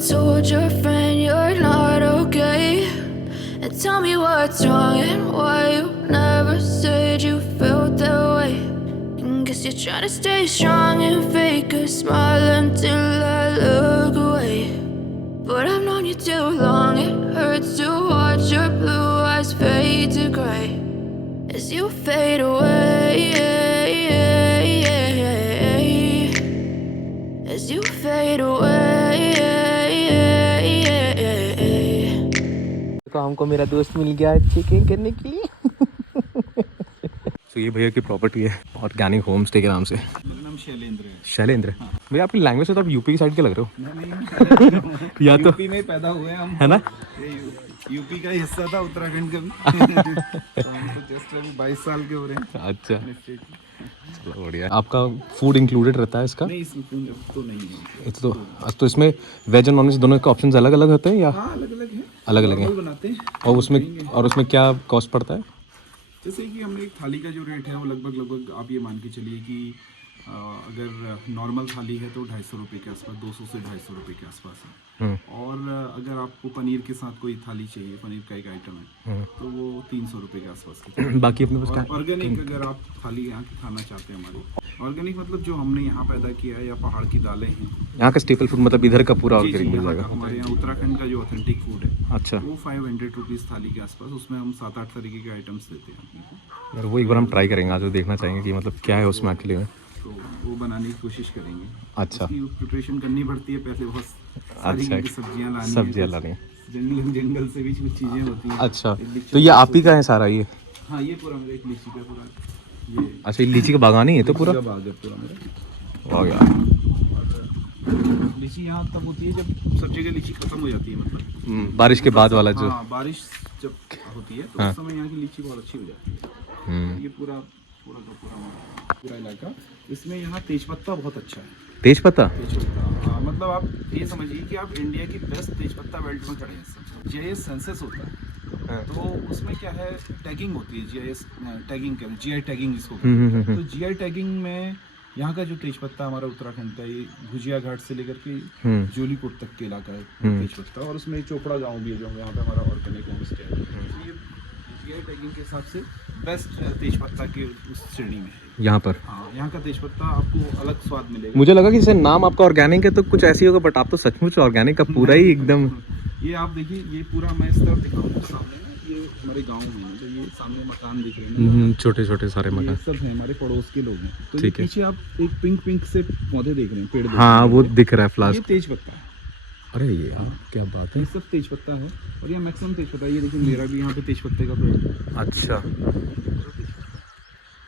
told your friend you're not okay? And tell me what's wrong and why you never said you felt that way. And guess you're trying to stay strong and fake a smile until I look away. But I've known you too long, it hurts to watch your blue eyes fade to grey as you fade away, as you fade away. तो हमको मेरा दोस्त मिल गया checking करने के लिए। तो ये भैया की प्रॉपर्टी है ऑर्गेनिक होम स्टे के नाम से। मेरा नाम शैलेंद्र है। शैलेंद्र, भैया आपकी लैंग्वेज से तो आप यूपी की साइड के लग रहे हो। नहीं, या तो यूपी में पैदा हुए हम, है ना। यूपी का हिस्सा था उत्तराखंड का भी। तो हम तो जस्ट अभी 22 साल के हो रहे हैं। अच्छा, चलो बढ़िया। आपका फूड इंक्लूडेड रहता है इसका? नहीं, इसमें तो नहीं है। तो इसमें वेज और नॉन वेज दोनों के ऑप्शन अलग अलग होते हैं या? हाँ, अलग अलग है। अलग अलग है बनाते हैं। और उसमें क्या कॉस्ट पड़ता है? जैसे कि हमने एक थाली का जो रेट है वो लगभग आप ये मान के चलिए कि अगर नॉर्मल थाली है तो 250 रुपये के आसपास, 200 से 250 रुपये के आसपास है। और अगर आपको पनीर के साथ कोई थाली चाहिए, पनीर का एक आइटम है, तो वो 300 रुपये के आसपास है। बाकी अपने पास ऑर्गेनिक अगर आप थाली यहाँ की खाना चाहते हैं, हमारी ऑर्गेनिक मतलब जो हमने यहाँ पैदा किया है या पहाड़ की दालें हैं, यहाँ का स्टेपल फूड मतलब इधर का पूरा ऑर्गेनिक मिल जाएगा। हमारे यहाँ उत्तराखंड का जो ऑथेंटिक फूड है, अच्छा, वो 500 रुपीज़ थाली के आसपास, उसमें हम 7-8 तरीके के आइटम्स देते हैं अपने को। यार वो एक बार हम ट्राई करेंगे आज, देखना चाहेंगे कि मतलब क्या है उसमें एक्चुअली में। तो वो बनाने की कोशिश करेंगे। अच्छा, प्रिपरेशन करनी पड़ती है पहले, बहुत सारी सब्जियां लानी है, जंगल से भी कुछ चीज़ें होती हैं। अच्छा, तो ये आप ही का है सारा ये? हाँ, ये पूरा मेरा एक लीची का पूरा ये। अच्छा, ये लीची का बागान ही है तो पूरा? बाग है पूरा मेरा। वाह यार, लीची यहाँ तब होती है जब सब जगह लीची खत्म हो जाती है, मतलब बारिश के बाद वाला जो। हाँ, बारिश जब होती है तो उस समय यहाँ की लीची बहुत अच्छी हो जाती है। ये पूरा इलाका, इसमें यहाँ तेजपत्ता बहुत अच्छा है। तेजपत्ता? हाँ, मतलब आप ये समझिए कि आप इंडिया की बेस्ट तेजपत्ता बेल्ट में खड़े हैं। जीआईएस सेंसस होता है, तो उसमें क्या है, टैगिंग होती है। जीआईएस टैगिंग क्या है, जीआई टैगिंग जिसको कहते हैं। तो जीआई टैगिंग में यहाँ का जो तेजपत्ता हमारा उत्तराखंड का, ये भुजिया घाट से लेकर के जोलीकोट तक के इलाका है तेजपत्ता। और उसमें चोपड़ा गाँव भी है जो यहाँ पे हमारा ऑर्गेनिक होम स्टे है। जीआई टैगिंग के हिसाब से बेस्ट तेजपत्ता के उस श्रेणी में है यहाँ पर। हाँ, यहाँ का तेजपत्ता आपको अलग स्वाद मिलेगा। मुझे लगा कि जैसे नाम आपका ऑर्गेनिक है तो कुछ ऐसी होगा, बट आप तो सचमुच ऑर्गेनिक का पूरा ही एकदम। ये आप देखिए, ये पूरा मैं इस तरफ दिखाऊंगा सामने ना, ये हमारे गांव में है, तो ये सामने मकान दिख रहे हैं, छोटे छोटे सारे मकान, सब हैं हमारे पड़ोस के लोग हैं। तो ये पीछे आप एक पिंक से पौधे देख रहे हैं, पेड़। हाँ, वो दिख रहा है फ्लावर्स। ये तेजपत्ता है। अरे ये यार क्या बात है, ये सब तेजपत्ता है। और ये मैक्सिमम तेजपत्ता है। ये देखिए, मेरा भी यहाँ पे तेजपत्ते का पेड़ है। अच्छा,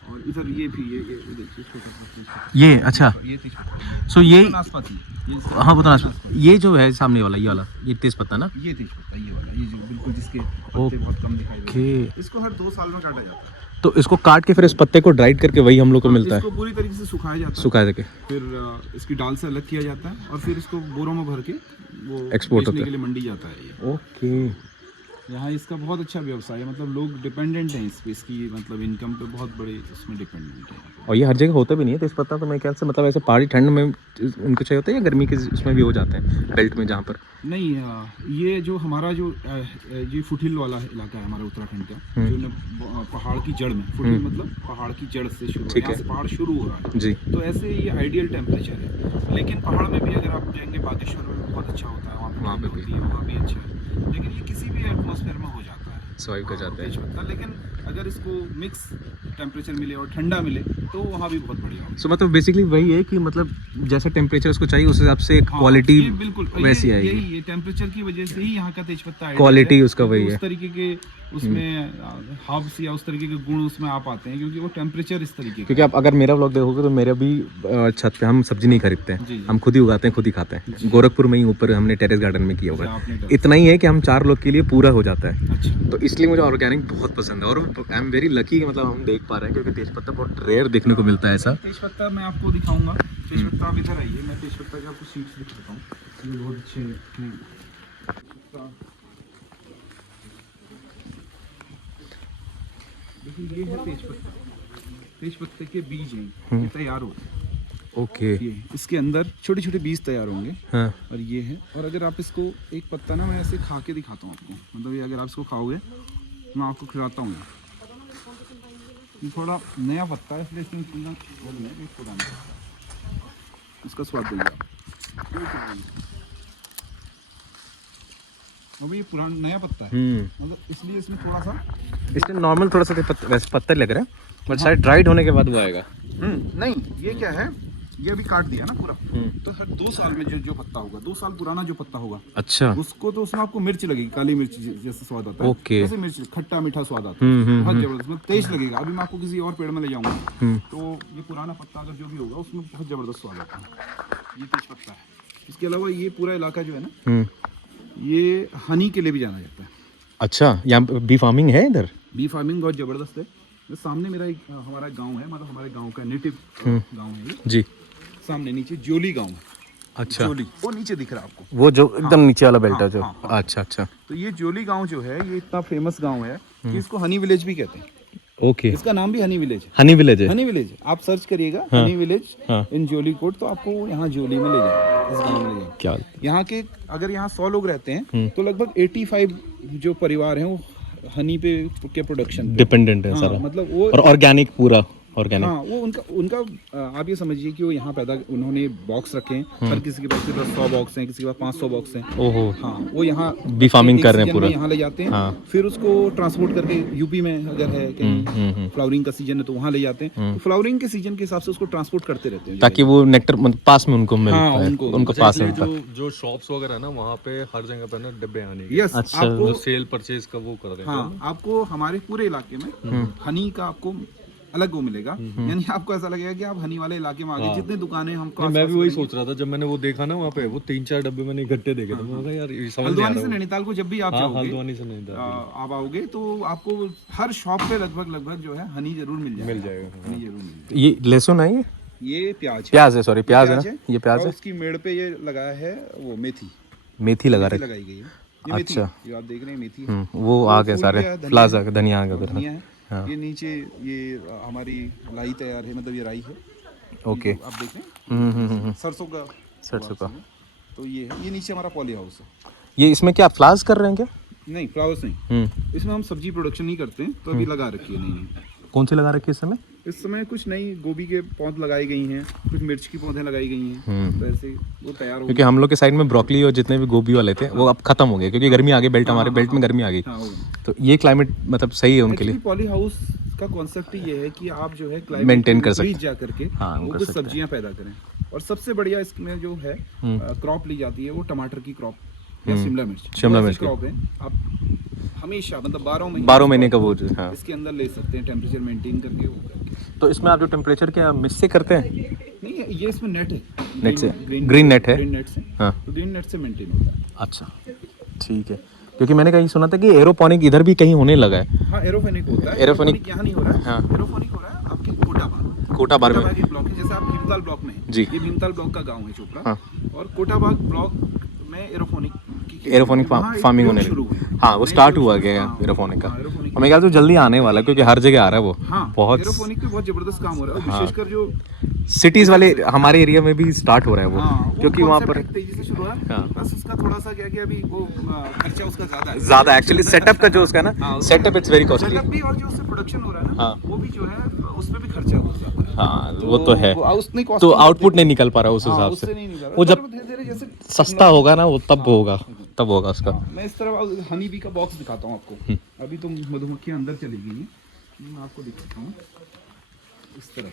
और इधर ये भी ये देखिए छोटा सा, ये अच्छा, ये तेजपत्ता। सो ये नाशपाती, हाँ बता, ये जो है सामने वाला, ये वाला, ये तेजपत्ता ना? ये तेजपत्ता, ये वाला, ये जो बिल्कुल जिसके पत्ते बहुत कम दिखाई देते हैं। इसको हर 2 साल में काटा जाता है। तो इसको काट के फिर इस पत्ते को ड्राइड करके वही हम लोग को मिलता है? इसको पूरी तरीके से सुखाया जाता है, सुखा के फिर इसकी डाल से अलग किया जाता है, और फिर इसको बोरों में भर के वो एक्सपोर्ट होने के लिए मंडी जाता है ये। ओके, यहाँ इसका बहुत अच्छा व्यवसाय है, मतलब लोग डिपेंडेंट हैं इस पे, इसकी मतलब इनकम पे बहुत बड़े उसमें डिपेंडेंट है। और ये हर जगह होता भी नहीं है तेजपत्ता तो मेरे ख्याल से, मतलब ऐसे पहाड़ी ठंड में उनको चाहिए होता है या गर्मी के उसमें भी हो जाते हैं बेल्ट में जहाँ पर? नहीं, ये जो हमारा जो ये फुटहिल वाला इलाका है हमारा उत्तराखंड का, जो पहाड़ की जड़ में, फुटहिल मतलब पहाड़ की जड़ से शुरू, यहाँ से पहाड़ शुरू हो रहा है जी। तो ऐसे ये आइडियल टेम्परेचर है। लेकिन पहाड़ में भी अगर आप जाएंगे, बागेश्वर में बहुत अच्छा होता है, वहाँ पे होती है, वहाँ भी अच्छा है। लेकिन ये किसी भी एटमॉस्फेयर में हो जाता है, सर्वाइव कर जाता है तेजपत्ता। लेकिन अगर इसको मिक्स टेम्परेचर मिले और ठंडा मिले तो वहाँ भी बहुत बढ़िया होगा। सो मतलब बेसिकली वही है कि मतलब जैसा टेम्परेचर उसको चाहिए उस हिसाब से क्वालिटी बिल्कुल वैसी आएगी। ये टेम्परेचर की वजह से ही यहाँ का तेजपत्ता क्वालिटी उसका वही है, उस तरीके के उसमें हर्ब्स या उस तरीके के गुण उसमें आ पाते हैं, क्योंकि वो टेम्परेचर इस तरीके। क्योंकि आप अगर मेरा व्लॉग देखोगे तो मेरा भी छत पे हम सब्जी नहीं खरीदते हैं, हम खुद ही उगाते हैं, खुद ही खाते हैं। गोरखपुर में ही ऊपर हमने टेरेस गार्डन में किया हुआ है। इतना ही है कि हम 4 लोग के लिए पूरा हो जाता है। तो इसलिए मुझे ऑर्गेनिक बहुत पसंद है, और आई एम वेरी लकी, मतलब हम देख पा रहे हैं, क्योंकि तेजपत्ता बहुत रेयर देखने को मिलता है ऐसा। तेजपत्ता मैं आपको दिखाऊंगा, तेजपत्ता आप इधर आइए, मैं तेजपत्ता के आपको सीड्स दिखाता हूँ, ये बहुत अच्छे हैं। देखिए, ये है तेजपत्ता, तेजपत्ते के बीज हैं, ये तैयार होते हैं। ओके। ये इसके अंदर छोटे छोटे बीज तैयार होंगे। हाँ। और ये है, और अगर आप इसको एक पत्ता ना मैं ऐसे खा के दिखाता हूँ आपको, मतलब ये अगर आप इसको खाओगे मैं आपको खिलाता हूँ। ये थोड़ा नया पत्ता है इसलिए इसमें पुराना इसका स्वाद देंगे आप। अभी ये पुराना नया पत्ता है, मतलब इसलिए इसमें थोड़ा सा इसमें नॉर्मल थोड़ा सा वैसे पत्थर लग रहा है, बट शायद ड्राइड होने के बाद वो आएगा। नहीं, ये क्या है, ये अभी काट दिया ना पूरा, तो हर 2 साल में जो पत्ता होगा, 2 साल पुराना जो पत्ता होगा, अच्छा, उसको तो उसमें आपको मिर्च लगेगी, काली मिर्च जैसे स्वाद आता है। ओके। जैसे मिर्च खट्टा मीठा स्वाद आता है, बहुत जबरदस्त, मतलब तेज लगेगा। अभी मैं आपको किसी और पेड़ में ले जाऊंगा तो ये पुराना पत्ता अगर जो भी होगा उसमें बहुत जबरदस्त स्वाद आता है। ये तेज पत्ता है। इसके अलावा ये पूरा इलाका जो है ना, ये हनी के लिए भी जाना जाता है। अच्छा, यहाँ बी फार्मिंग है इधर? बी फार्मिंग बहुत जबरदस्त है। तो सामने मेरा एक हमारा गांव है, मतलब हमारे गांव का नेटिव गांव है ये। जी। सामने नीचे जोली गांव है। अच्छा, जोली वो नीचे दिख रहा है आपको, वो जो एकदम नीचे वाला बेल्ट है जो। हाँ। अच्छा अच्छा, तो ये जोली गांव जो है ये इतना फेमस गांव है कि इसको हनी विलेज भी कहते हैं। ओके। इसका नाम भी हनी विलेज है। हनी विलेज है? हनी विलेज आप सर्च करिएगा, honey village in Jolikot, तो आपको यहाँ जोली में ले जाएगा, इस गांव में ले जाएगा। क्या? यहाँ के अगर यहाँ 100 लोग रहते हैं तो लगभग 85 जो परिवार हैं वो हनी पे के प्रोडक्शन डिपेंडेंट है सारा, मतलब वो, और ऑर्गेनिक, पूरा ऑर्गेनिक। हाँ, वो उनका आप ये समझिए कि वो यहाँ पैदा, उन्होंने बॉक्स रखे हैं, हर किसी के पास 100 बॉक्स हैं, किसी के पास 500 बॉक्स हैं। ओहो। हाँ, वो यहाँ बी फार्मिंग कर रहे हैं पूरा, यहाँ ले जाते हैं। हाँ। फिर उसको ट्रांसपोर्ट करके यूपी में अगर है कहीं फ्लावरिंग का सीजन है तो वहाँ ले जाते हैं। तो फ्लावरिंग के सीजन के हिसाब से उसको ट्रांसपोर्ट करते रहते हैं ताकि वो नेक्टर पास में उनको मिल हाँ, पाए, उनको पास में। जो शॉप्स वगैरह है ना, वहाँ पे हर जगह पे ना डिब्बे आने के। यस, अच्छा, आपको सेल परचेज का वो कर रहे हैं। हाँ, आपको हमारे पूरे इलाके में हनी का आपको अलग वो मिलेगा, यानी आपको ऐसा लगेगा कि आप हनी वाले इलाके में आ गए। जितने दुकानें हमको मैं भी वही सोच रहा था जब मैंने वो देखा ना वहाँ पे, वो 3-4 डब्बे मैंने इकट्ठे देखे थे। मैं कहा यार ये समझ नहीं आ हल्द्वानी से रहा। नैनीताल को जब भी आप जाओगे, हल्द्वानी से नैनीताल आप आओगे तो आपको हर शॉप पे लगभग जो है हनी जरूर मिल जाएगा। हनी जरूर मिल जाएगा। ये लहसुन है, ये प्याज प्याज है, प्याज है ना, ये प्याज और है। उसकी मेड़ पे ये लगाया है वो मेथी लगा मेथी रहे। लगाई गई है। ये मेथी अच्छा। जो आप देख रहे हैं मेथी है। वो आ गए फूल सारे, गया, धनिया प्लाजा है, धनिया आ गया उधर। धनिया है। हाँ। ये नीचे ये हमारी लाई तैयार है, मतलब ये राई है। ओके। ये जो आप देख रहे हैं सरसों का, सरसों का। तो ये है, ये नीचे हमारा पॉली हाउस है। ये इसमें क्या फ्लावर्स कर रहे हैं क्या? नहीं, फ्लावर्स नहीं, इसमें हम सब्जी प्रोडक्शन नहीं करते हैं, तो अभी लगा रखी है। नहीं, कौन सी लगा रखी है इस समय? इस समय कुछ नई गोभी के पौध लगाई गई हैं, कुछ मिर्च की पौधे लगाई गई हैं, तो ऐसे वो तैयार हो। क्योंकि हम लोग के साइड में ब्रोकली और जितने भी गोभी वाले थे वो अब खत्म हो गए, क्योंकि गर्मी आ गई, बेल्ट हमारे बेल्ट में गर्मी आ गई। हाँ, होगा। तो ये क्लाइमेट मतलब सही है उनके लिए। पॉली हाउस का कॉन्सेप्ट ये है कि आप जो है क्लाइमेट मेंटेन कर सकते हैं। जा करके हाँ, वो कर कुछ सकते हैं। सब्जियां पैदा करें। और सबसे बढ़िया इसमें जो है क्रॉप ली जाती है वो टमाटर की क्रॉप या शिमला मिर्च। शिमला मिर्च की क्रॉप है, आप हमेशा मतलब 12 महीने का वो जो, हाँ। इसके अंदर ले सकते हैं, टेम्परेचर मेंटेन करके वो करके। तो इसमें आप जो टेम्परेचर क्या मिस से करते हैं? नहीं, ये इसमें नेट है, नेट से, ग्रीन नेट है। ग्रीन नेट से, हाँ। तो ग्रीन नेट से मेंटेन होता है। अच्छा, ठीक है। क्योंकि मैंने कहीं सुना था कि एरोपोनिक इधर भी कहीं होने लगा है। हाँ, एरोफोनिक होता है। एरोफोनिक यहाँ नहीं हो रहा है। हाँ। एरोफोनिक हो रहा है आपके कोटाबाग कोटाबाग में। एक ब्लॉक है, जैसे आप भीमताल ब्लॉक में हैं। जी। ये भीमताल ब्लॉक का गांव है चोपड़ा। हाँ। और कोटाबाग ब्लॉक में एरोफोनिक फार्मिंग होने लगी। हाँ, वो स्टार्ट हुआ गया एरोफोनिक का। और मैं ख्याल तो जल्दी आने वाला है, क्योंकि हर जगह आ रहा है वो। हाँ, बहुत एरोफोनिक पे बहुत जबरदस्त काम हो रहा है, और विशेषकर जो सिटीज वाले हमारे एरिया में भी स्टार्ट हो रहा है वो। हाँ, क्योंकि वहाँ पर तेजी से शुरू हुआ है। हाँ। बस उसका थोड़ा सा क्या कि अभी वो खर्चा उसका ज्यादा एक्चुअली सेटअप का जो उसका है ना, setup it's very costly. Setup भी, और जो उससे प्रोडक्शन हो रहा है ना, हाँ। वो भी जो है उसमें भी खर्चा बहुत ज्यादा है। हाँ, वो तो है। उतनी तो आउटपुट नहीं निकल पा रहा उस हाँ, हिसाब उससे से। नहीं निकल रहा। वो जब धीरे-धीरे जैसे सस्ता होगा ना, वो तब होगा, तब होगा उसका। मैं इस तरह हनी बी का बॉक्स दिखाता हूँ आपको। अभी तो मधुमक्खियाँ अंदर चली गई हैं, मैं आपको दिखाता हूँ। इस तरह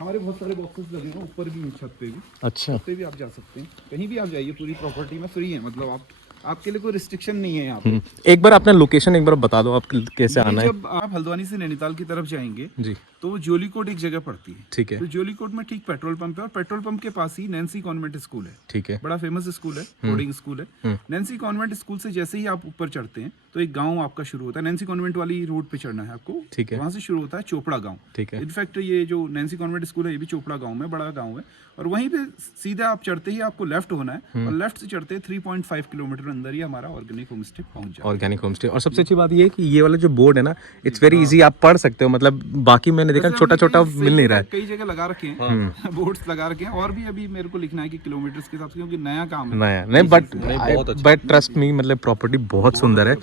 हमारे बहुत सारे बॉक्सेस लगे हैं, ऊपर भी, छत पे भी। अच्छा, छत पे भी आप जा सकते हैं, कहीं भी आप जाइए, पूरी प्रॉपर्टी में फ्री है, मतलब आपके लिए कोई रिस्ट्रिक्शन नहीं है यहाँ पे। एक बार अपना लोकेशन एक बार बता दो, आप कैसे आना है। जब आप हल्द्वानी से नैनीताल की तरफ जाएंगे जी, तो वो जोलीकोट एक जगह पड़ती है। ठीक है, तो जोलीकोट में ठीक पेट्रोल पंप है, और पेट्रोल पंप के पास ही नैन्सी कॉन्वेंट स्कूल है। ठीक है। बड़ा फेमस स्कूल है, बोर्डिंग स्कूल है। नैन्सी कॉन्वेंट स्कूल से जैसे ही आप ऊपर चढ़ते हैं तो एक गांव आपका शुरू होता है। नैन्सी कॉन्वेंट वाली रोड पे चढ़ना है आपको, ठीक है। वहां से शुरू होता है चोपड़ा गांव। ठीक है। इनफैक्ट ये जो नैन्सी कॉन्वेंट स्कूल है ये भी चोपड़ा गांव में, बड़ा गांव है। और वहीं पे सीधा आप चढ़ते ही आपको लेफ्ट होना है, और लेफ्ट से चढ़ते 3.5 किलोमीटर अंदर ही हमारा ऑर्गेनिक होम स्टे पहुंच जाए। Organic home stay. और सबसे अच्छी बात ये है कि ये वाला जो बोर्ड है ना, इट्स वेरी इजी, आप पढ़ सकते हो। मतलब बाकी मैंने देखा छोटा छोटा मिल नहीं रहा है, कई जगह लगा रखे हैं बोर्ड्स लगा रखे हैं, और भी अभी मेरे को लिखना है कि किलोमीटर के हिसाब से, क्योंकि नया काम है। नया नहीं, बट ट्रस्ट मी, मतलब प्रॉपर्टी बहुत सुंदर है।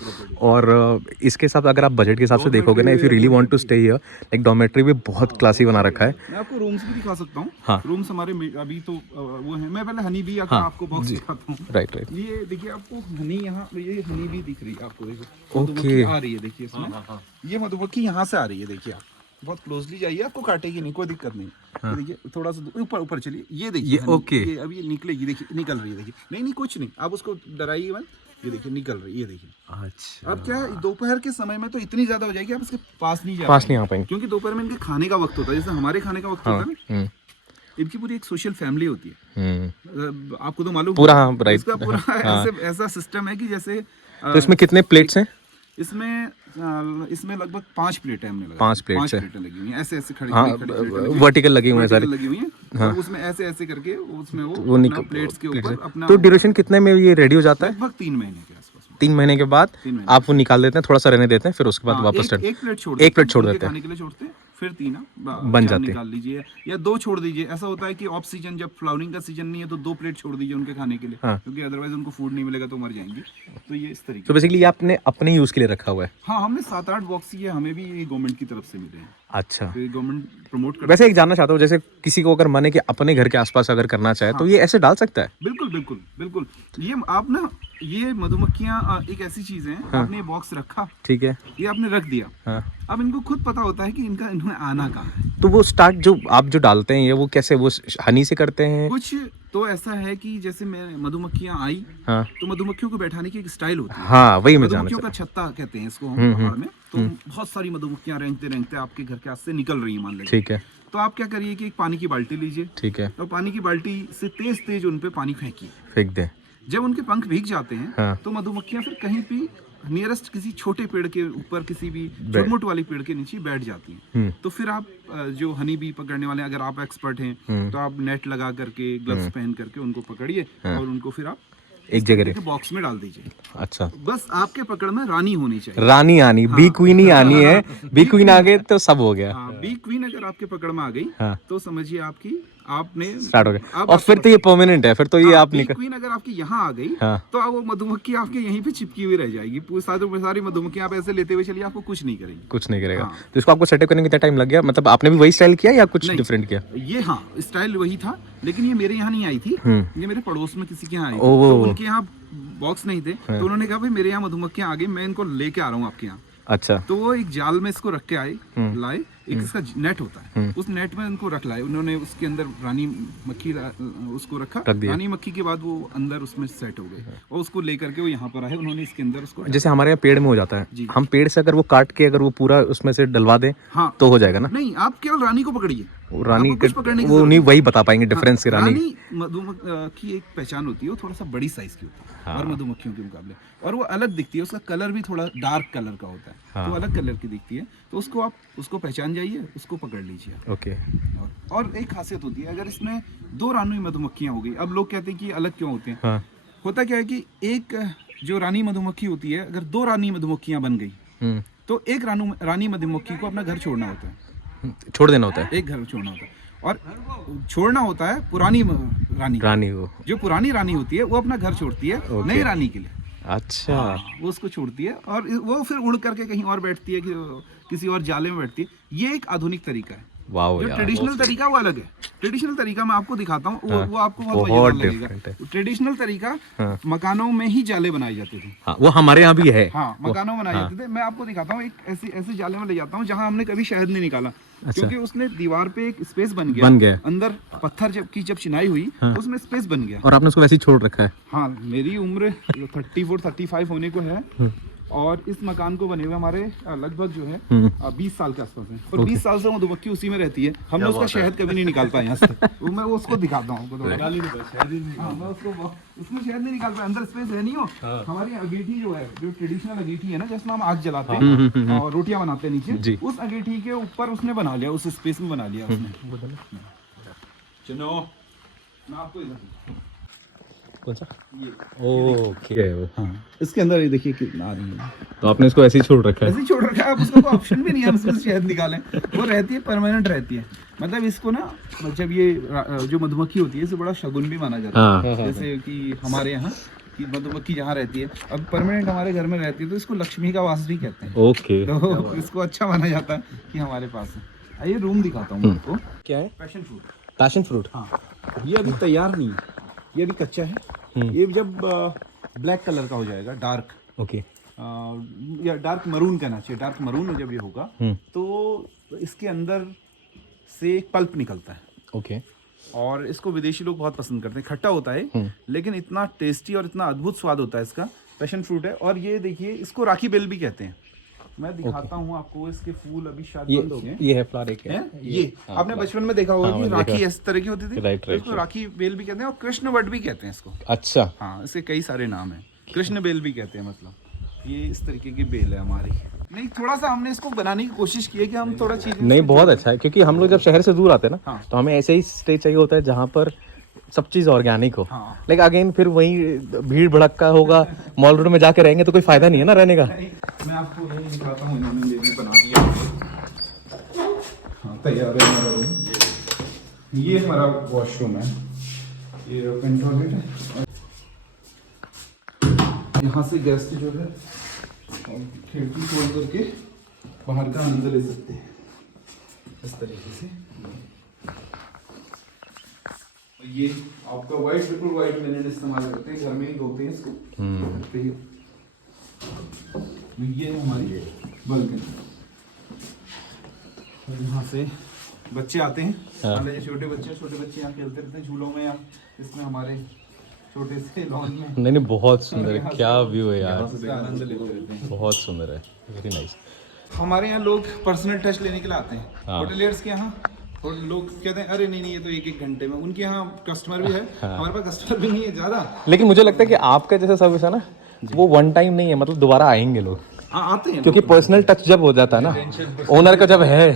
और इसके साथ अगर आप बजट के हिसाब से देखोगे ना, if you really want to stay here, like dormitory भी बहुत क्लासी बना रखा है। मैं आपको रूम्स भी दिखा सकता हूँ। हाँ। रूम्स हमारे अभी तो वो है। मैं पहले हनी बी आपको बॉक्स दिखाता हूँ। राइट। ये देखिए आपको हनी, यहाँ ये हनी बी दिख रही है आपको, देखो ओके। मधुमक्खी आ रही है, देखिए इसमें ये मधुमक्खी यहाँ से आ रही है, देखिए आप बहुत क्लोजली जाइए, आपको काटेगी नहीं, कोई दिक्कत नहीं। ये देखिए थोड़ा सा ऊपर ऊपर चलिए, ये देखिए ये ओके। ये अभी निकलेगी, देखिए निकल रही है, देखिए नहीं कुछ नहीं, आप उसको डराइए मत, ये देखिए निकल रही है, ये देखिए। अच्छा, अब क्या है, दोपहर के समय में तो इतनी ज्यादा हो जाएगी, आप इसके पास नहीं आ पाएंगे, क्योंकि दोपहर में इनके खाने का वक्त होता है, जैसे हमारे खाने का वक्त होता है ना, इनकी पूरी एक सोशल फैमिली होती है। आपको तो मालूम पूरा, हाँ, राइट। इसका पूरा ऐसा सिस्टम है कि जैसे तो इसमें कितने प्लेट्स हैं? इसमें लगभग 5 प्लेट है, हमने लगाई 5 प्लेट्स है, लगी हुई हैं, ऐसे खड़ी हाँ, वर्टिकल लगी हुई है सारी, लगी हुई हैं। हाँ। तो उसमें ऐसे करके उसमें वो निकल प्लेट्स के ऊपर अपना। तो ड्यूरेशन कितने में ये रेडी हो जाता है? लगभग 3 महीने के आसपास। 3 महीने के बाद आप वो निकाल देते हैं, थोड़ा सा रहने देते हैं, फिर उसके बाद वापस एक प्लेट छोड़ देते हैं, खाने के लिए छोड़ते हैं, फिर 3 बन जाते हैं। निकाल लीजिए, या 2 छोड़ दीजिए। ऐसा होता है कि ऑफ सीजन, जब फ्लावरिंग का सीजन नहीं है, तो 2 प्लेट छोड़ दीजिए उनके खाने के लिए, क्योंकि अदरवाइज उनको फूड नहीं मिलेगा तो मर जाएंगे। तो ये इस तरीके। तो बेसिकली ये आपने अपने यूज के लिए रखा हुआ है? हाँ, हमने 7-8 बॉक्स ही है, हमें भी गवर्नमेंट की तरफ से मिले हैं। अच्छा, गवर्नमेंट प्रमोट करती है। वैसे एक जानना चाहता हूँ, जैसे किसी को अगर मन है कि अपने घर के आसपास अगर करना चाहे, तो ये ऐसे डाल सकता है? बिल्कुल बिल्कुल बिल्कुल। ये आप ना, ये मधुमक्खियाँ एक ऐसी चीज है, आपने ये बॉक्स रखा, ठीक है, ये आपने रख दिया, हाँ। अब इनको खुद पता होता है कि इन्होंने आना कहाँ है। तो वो स्टार्ट जो आप जो डालते हैं, ये वो कैसे, वो हनी से करते हैं? कुछ तो ऐसा है कि जैसे मधुमक्खियाँ आई, हाँ, तो मधुमक्खियों को बैठाने की एक स्टाइल होती है। हाँ, वही मैं जानना मधुमक्खियों का छत्ता कहते हैं इसको हम पहाड़ में। तो बहुत सारी मधुमक्खियाँ रेंगते आपके घर के आस से निकल रही है, मान लीजिए। ठीक है। तो आप क्या करिए कि एक पानी की बाल्टी लीजिए, ठीक है, और पानी की बाल्टी से तेज उन पे पानी फेंकिए। फेंक दे। जब उनके पंख भीग जाते हैं, हाँ। तो मधुमक्खियां फिर कहीं भी नियरेस्ट किसी छोटे पेड़ के ऊपर, किसी भी चुरमुट वाली पेड़ के नीचे बैठ जाती हैं। तो फिर आप जो हनी बी पकड़ने वाले, अगर आप एक्सपर्ट हैं, तो आप नेट लगा करके, ग्लव्स पहन करके उनको पकड़िए, और उनको फिर आप एक जगह बॉक्स में डाल दीजिए। अच्छा, बस आपके पकड़ में रानी होनी चाहिए, रानी आनी, बी क्वीन ही आनी है। बी क्वीन आ गए तो सब हो गया। हाँ, बी क्वीन अगर आपके पकड़ में आ गई, हाँ, तो समझिए आपने स्टार्ट हो गया। और फिर तो ये परमानेंट है, फिर तो ये आप निकल। क्वीन अगर आपकी यहाँ आ गई, हाँ, तो वो मधुमक्खी आपके यहीं पे चिपकी हुई रह जाएगी। सारी मधुमक्खियां आप ऐसे लेते हुए चलिए, आपको कुछ नहीं करेंगी। कुछ नहीं करेगा। हाँ। तो इसको आपको सेटअप करने में कितना टाइम लग गया? मतलब आपने भी वही स्टाइल किया या कुछ डिफरेंट किया? ये हाँ, स्टाइल वही था, लेकिन ये मेरे यहाँ नहीं आई थी, ये मेरे पड़ोस में किसी के यहाँ आई थी। ओह। तो उनके यहाँ बॉक्स नहीं थे, तो उन्होंने कहा भाई मेरे यहाँ मधुमक्खियां आ गई, मैं इनको लेके आ रहा हूँ आपके यहाँ। अच्छा, तो वो एक जाल में इसको रख के लाए, एक इसका नेट होता है, उस नेट में उनको रख लाए उन्होंने, उसके अंदर रानी मक्खी उसको रखा। रानी मक्खी के बाद वो अंदर उसमें सेट हो गए, और उसको लेकर के वो यहाँ पर आए, उन्होंने इसके अंदर उसको। जैसे हमारे यहाँ पेड़ में हो जाता है, हम पेड़ से अगर वो काट के अगर वो पूरा उसमें से डलवा दें, हाँ, तो हो जाएगा ना? नहीं, आप केवल रानी को पकड़िए, रानी वो नहीं वही बता पाएंगे डिफरेंस की। रानी मधुमक्खी की एक पहचान होती है, वो थोड़ा सा बड़ी साइज की होती है और मधुमक्खियों के मुकाबले, और वो अलग दिखती है, उसका कलर भी थोड़ा डार्क कलर का होता है, तो अलग कलर की दिखती है। तो उसको आप उसको पहचान जाइए, उसको पकड़ लीजिए। ओके। और एक खासियत होती है, अगर इसमें 2 रानी मधुमक्खियां हो गई, अब लोग कहते हैं कि अलग क्यों होते हैं। हाँ। होता क्या है कि एक जो रानी मधुमक्खी होती है, अगर 2 रानी मधुमक्खियां बन गई, तो एक रानी मधुमक्खी को अपना घर छोड़ना होता है, छोड़ देना होता है, एक घर छोड़ना होता है, और छोड़ना होता है पुरानी रानी को। जो पुरानी रानी होती है वो अपना घर छोड़ती है नई रानी के लिए। अच्छा। वो उसको छोड़ती है, और वो फिर उड़ करके कहीं और बैठती है, किसी और जाले में बैठती है। ये एक आधुनिक तरीका है। वाओ, जो ट्रेडिशनल तरीका वो अलग है। ट्रेडिशनल तरीका मैं आपको दिखाता हूँ, वो आपको बहुत मजेदार लगेगा। ट्रेडिशनल तरीका मकानों में ही जाले बनाए जाते थे। हाँ, वो हमारे यहाँ भी है। हाँ, मकानों में बनाए जाते थे। मैं आपको दिखाता हूँ, एक ऐसे जाले में ले जाता हूँ जहाँ हमने कभी शहद नहीं निकाला। क्योंकि उसने दीवार पे एक स्पेस बन गया। अंदर पत्थर जब चिनाई हुई, उसमें स्पेस बन गया, और आपने उसको वैसे ही छोड़ रखा है। हाँ, मेरी उम्र 34-35 होने को है, और इस मकान को बने हुए हमारे लगभग जो है 20 साल के आसपास है, और 20 साल से मधुमक्खी उसी में रहती है। हमने उसका शहद कभी नहीं निकाल पाए यहाँ से। मैं उसको दिखाता हूँ, उसमें शहद नहीं निकाल पाए, अंदर स्पेस है नहीं हो। हमारी अंगीठी जो है, जो ट्रेडिशनल अंगीठी है ना, जिसमें हम आग जलाते हैं और रोटियां बनाते हैं नीचे, उस अंगीठी के ऊपर उसने बना लिया, उस स्पेस में बना लिया उसने। चलो मैं आपको कौन सा? ये ओके वो। हाँ, इसके अंदर ये देखिए कितना आ रही है। तो आपने इसको ऐसे ही छोड़ रखा है? ऐसे ही छोड़ रखा है, अब उसका कोई ऑप्शन भी नहीं है उसको शहद निकालें, वो रहती है, परमानेंट रहती है। मतलब इसको ना, जब ये जो मधुमक्खी होती है इसे बड़ा शगुन भी माना जाता है। हाँ। जैसे कि हमारे यहाँ कि मधुमक्खी जहाँ रहती है, अब परमानेंट हमारे घर में रहती है, तो इसको लक्ष्मी का वास भी कहते हैं। ओके। तो इसको अच्छा माना जाता है कि हमारे पास है। आइए रूम दिखाता हूँ आपको। क्या है? Passion fruit. Passion fruit. हाँ, ये अभी तैयार नहीं है, ये अभी कच्चा है। ये जब ब्लैक कलर का हो जाएगा, डार्क, ओके। या डार्क मरून कहना चाहिए, डार्क मरून में जब ये होगा तो इसके अंदर से एक पल्प निकलता है। ओके। और इसको विदेशी लोग बहुत पसंद करते हैं। खट्टा होता है लेकिन इतना टेस्टी और इतना अद्भुत स्वाद होता है इसका। पैशन फ्रूट है। और ये देखिए, इसको राखी बेल भी कहते हैं। मैं दिखाता हूँ आपको, इसके फूल अभी शायद बंद हो गए। ये है फ्लावर एक है ये आपने बचपन में देखा होगा कि राखी इस तरह की होती थी। राइट, इसको राखी बेल भी कहते हैं और कृष्ण वट भी कहते हैं इसको। अच्छा। हाँ, इसके कई सारे नाम हैं। कृष्ण बेल भी कहते हैं। मतलब ये इस तरीके की बेल है हमारी। नहीं, थोड़ा सा हमने इसको बनाने की कोशिश की है कि हम थोड़ा चीजें नहीं, बहुत अच्छा है, क्योंकि हम लोग जब शहर से दूर आते हैं ना, हाँ। तो हमें ऐसे ही स्टे चाहिए होता है जहाँ पर सब चीज़ ऑर्गेनिक हो। हाँ। लेकिन अगेन फिर वही भीड़ भड़क्का होगा, मॉल रोड में जाके रहेंगे तो कोई फायदा नहीं है ना रहने का। मैं आपको ये दिखाता हूँ, इन्होंने ये भी बना दिया। हाँ, तैयार है हमारा रूम। ये हमारा वॉशरूम है, ये ओपन टॉयलेट है। यहाँ से गेस्ट जो है खिड़की खोल करके बाहर का आनंद ले सकते हैं इस तरीके से। ये आपका वाइट, बिल्कुल वाइट लिनन इस्तेमाल करते हैं, घर में ही धोते हैं इसको। ये हमारी बालकनी। यहाँ से बच्चे आते हैं, मान लीजिए छोटे बच्चे यहाँ खेलते रहते हैं झूलों में, या इसमें हमारे छोटे से लॉन में। नहीं, बहुत सुंदर है, क्या व्यू है यार, इसका आनंद लेते रहते हैं। बहुत सुंदर है, वेरी नाइस। हमारे यहाँ लोग पर्सनल टच लेने के लिए आते हैं। होटलियर्स के यहाँ और लोग कहते हैं अरे नहीं, ये तो एक घंटे में। उनके यहाँ कस्टमर भी है, हमारे पास कस्टमर भी नहीं है ज्यादा। लेकिन मुझे लगता है कि आपका जैसा सर्विस है ना, वो वन टाइम नहीं है, मतलब दोबारा आएंगे लोग। हाँ, आते हैं, क्योंकि पर्सनल टच जब हो जाता है ना ओनर का, जब है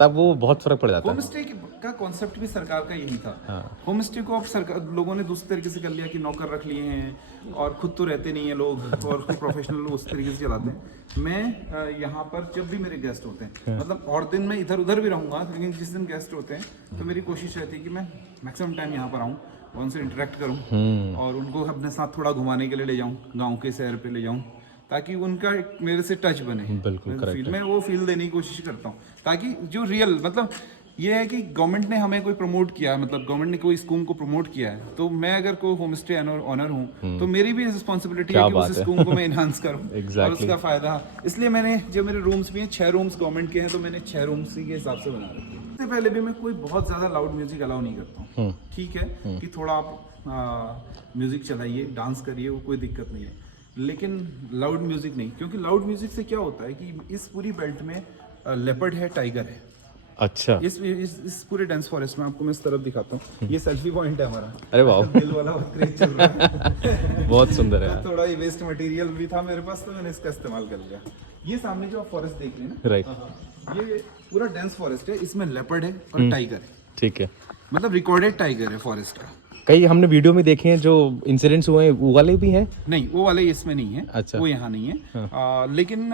तब वो बहुत फर्क पड़ जाता है। होम स्टे का कॉन्सेप्ट भी सरकार का यही था। होम स्टे को अब सरकार लोगों ने दूसरे तरीके से कर लिया कि नौकर रख लिए हैं और खुद तो रहते नहीं है लोग, और प्रोफेशनल लोग उस तरीके से चलाते हैं। मैं यहाँ पर जब भी मेरे गेस्ट होते हैं, मतलब और दिन मैं इधर उधर भी रहूँगा, लेकिन जिस दिन गेस्ट होते हैं तो मेरी कोशिश रहती है कि मैं मैक्सिमम टाइम यहाँ पर आऊँ, उनसे इंटरेक्ट करूँ और उनको अपने साथ थोड़ा घुमाने के लिए ले जाऊँ, गाँव के शहर पे ले जाऊँ, ताकि उनका मेरे से टच बने। बिल्कुल करेक्ट। मैं वो फील देने की कोशिश करता हूँ, ताकि जो रियल, मतलब ये है कि गवर्नमेंट ने हमें कोई प्रमोट किया, मतलब गवर्नमेंट ने कोई स्कूम को प्रमोट किया है, तो मैं अगर कोई होम स्टे ऑनर हूँ तो मेरी भी रिस्पॉन्सिबिलिटी है कि उस स्कूम को मैं एनहांस करूँ और उसका फायदा। इसलिए मैंने, जो मेरे रूम्स भी हैं 6 रूम्स गवर्नमेंट के हैं, तो मैंने 6 रूम्स के हिसाब से बना रखे हैं। इससे पहले भी मैं कोई बहुत ज्यादा लाउड म्यूजिक अलाउ नहीं करता हूँ। ठीक है कि थोड़ा आप म्यूजिक चलाइए, डांस करिए, वो कोई दिक्कत नहीं है, लेकिन लाउड म्यूजिक नहीं। क्योंकि लाउड म्यूजिक से क्या होता है कि इस पूरी बेल्ट में लेपर्ड है, टाइगर है। अच्छा। इस पूरे डेंस फॉरेस्ट में आपको मैं इस तरफ दिखाता हूँ। ये सेल्फी पॉइंट है हमारा। अरे वाह, दिल वाला क्रेज चल रहा है। बहुत सुंदर है। तो थोड़ा ये वेस्ट मटेरियल भी था मेरे पास, तो मैंने इसका इस्तेमाल कर लिया। ये सामने जो आप फॉरेस्ट देख रहे हैं ना, राइट, ये पूरा डेंस फॉरेस्ट है। इसमें लेपर्ड है और टाइगर है, ठीक है। मतलब रिकॉर्डेड टाइगर है फॉरेस्ट का। कई हमने वीडियो में देखे हैं जो इंसिडेंट्स हुए हैं, वो वाले भी हैं? नहीं, वो वाले इसमें नहीं है। अच्छा। वो यहाँ नहीं है। लेकिन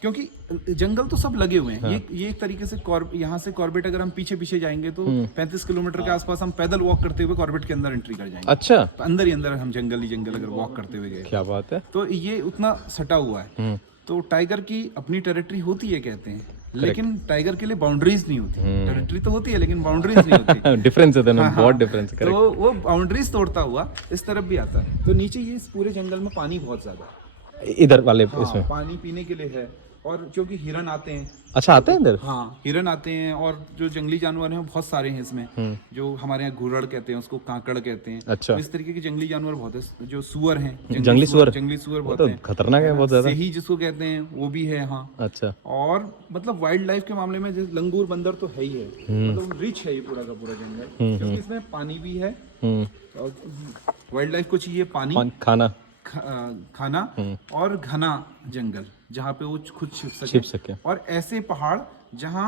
क्योंकि जंगल तो सब लगे हुए हैं। ये एक तरीके से यहाँ से कॉर्बेट अगर हम पीछे पीछे जाएंगे तो 35 किलोमीटर के आसपास हम पैदल वॉक करते हुए कॉर्बेट के अंदर एंट्री कर जाएंगे। अच्छा। तो अंदर ही अंदर हम जंगल ही जंगल अगर वॉक करते हुए गए, क्या बात है। तो ये उतना सटा हुआ है। तो टाइगर की अपनी टेरिटरी होती है कहते हैं, लेकिन टाइगर के लिए बाउंड्रीज नहीं होती। टेरिटरी तो होती है लेकिन बाउंड्रीज नहीं होती। डिफरेंस है दोनों, बहुत डिफरेंस है। तो वो बाउंड्रीज तोड़ता हुआ इस तरफ भी आता है। तो नीचे ये इस पूरे जंगल में पानी बहुत ज्यादा है, इधर वाले हाँ, इसमें पानी पीने के लिए है। और क्योंकि हिरन आते हैं। अच्छा, आते हैं इधर? हाँ, हिरन आते हैं। और जो जंगली जानवर हैं बहुत सारे हैं इसमें। जो हमारे यहाँ घुरड़ कहते हैं, उसको काकड़ कहते हैं। अच्छा। तो इस तरीके के जंगली जानवर बहुत है। जो सुअर हैं, जंगली सुअर बहुत तो हैं। खतरनाक है बहुत ज्यादा। सही जिसको कहते हैं वो भी है। हाँ। अच्छा। और मतलब वाइल्ड लाइफ के मामले में जैसे लंगूर बंदर तो है ही है। मतलब रिच है ये पूरा का पूरा जंगल, क्योंकि इसमें पानी भी है। वाइल्ड लाइफ को चाहिए पानी, खाना और घना जंगल जहाँ पे वो खुद छिप सके। और ऐसे पहाड़ जहाँ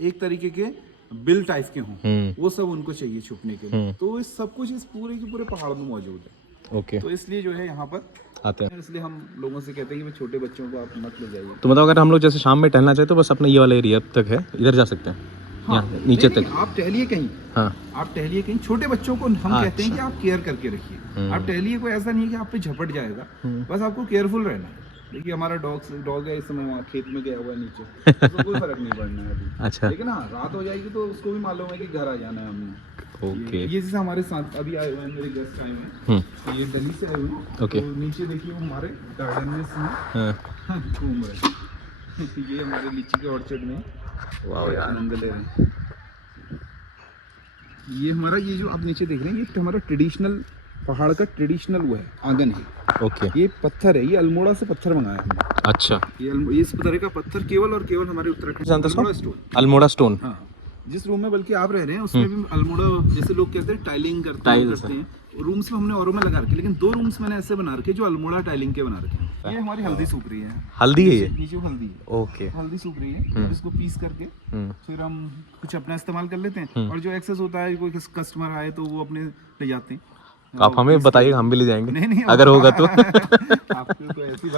एक तरीके के बिल टाइप के हों, वो सब उनको चाहिए छुपने के लिए। तो इस सब कुछ इस पूरे के पूरे पहाड़ में मौजूद है। ओके तो इसलिए जो है यहाँ पर आते हैं। इसलिए हम लोगों से कहते हैं कि भाई छोटे बच्चों को आप मत ले जाइए। तो मतलब अगर हम लोग जैसे शाम में टहलना चाहे तो बस अपना ये वाला एरिया तक है, इधर जा सकते हैं। हाँ, नीचे नहीं, तक। आप टहलिए कहीं, हाँ आप टहलिए कहीं। छोटे बच्चों को हम कहते हैं कि आप केयर करके रखिए। आप टहलिए, कोई ऐसा नहीं है कि आप पे झपट जाएगा, बस आपको केयरफुल रहना है। देखिए हमारा डॉग है, इस समय वहाँ खेत में गया हुआ है नीचे, उसको कोई फर्क नहीं पड़ना है अभी। अच्छा लेकिन हाँ, रात हो जाएगी तो उसको भी मालूम है कि घर आ जाना है हमने। ओके। ये जैसे हमारे साथ अभी आए हुए हैं, मेरे गेस्ट आए हुए हैं, तो ये दिल्ली से आए हुए हैं। ओके। तो नीचे देखिए वो हमारे गार्डन में हाँ घूम रहे हैं। ये हमारे लीची के ऑर्चर्ड में वाह यार। आनंद ले रहे हैं। ये हमारा, ये जो आप नीचे देख रहे हैं, ये हमारा ट्रेडिशनल पहाड़ का ट्रेडिशनल वो है, आंगन है। ओके। ये पत्थर है, ये अल्मोड़ा से पत्थर मंगाया हमने। अच्छा, ये इस तरह का पत्थर केवल और केवल हमारे उत्तराखंड जानते हो अल्मोड़ा स्टोन। अल्मोड़ा स्टोन। हाँ, जिस रूम में बल्कि आप रह रहे हैं उसमें भी अल्मोड़ा, जैसे लोग कहते हैं टाइलिंग करते हैं रूम्स में, हमने औरों में लगा रखे, लेकिन 2 रूम्स मैंने ऐसे बना रखे जो अल्मोड़ा टाइलिंग के बना रखे हैं। ये हमारी हल्दी सूख रही है। हल्दी है ये? नीचे हल्दी है। ओके। हल्दी सूख रही है, इसको पीस करके फिर हम कुछ अपना इस्तेमाल कर लेते हैं, और जो एक्सेस होता है, कोई कस्टमर आए तो वो अपने ले जाते हैं। आप हमें बताइए, हम भी ले जाएंगे नहीं अगर होगा तो। आपको तो ऐसी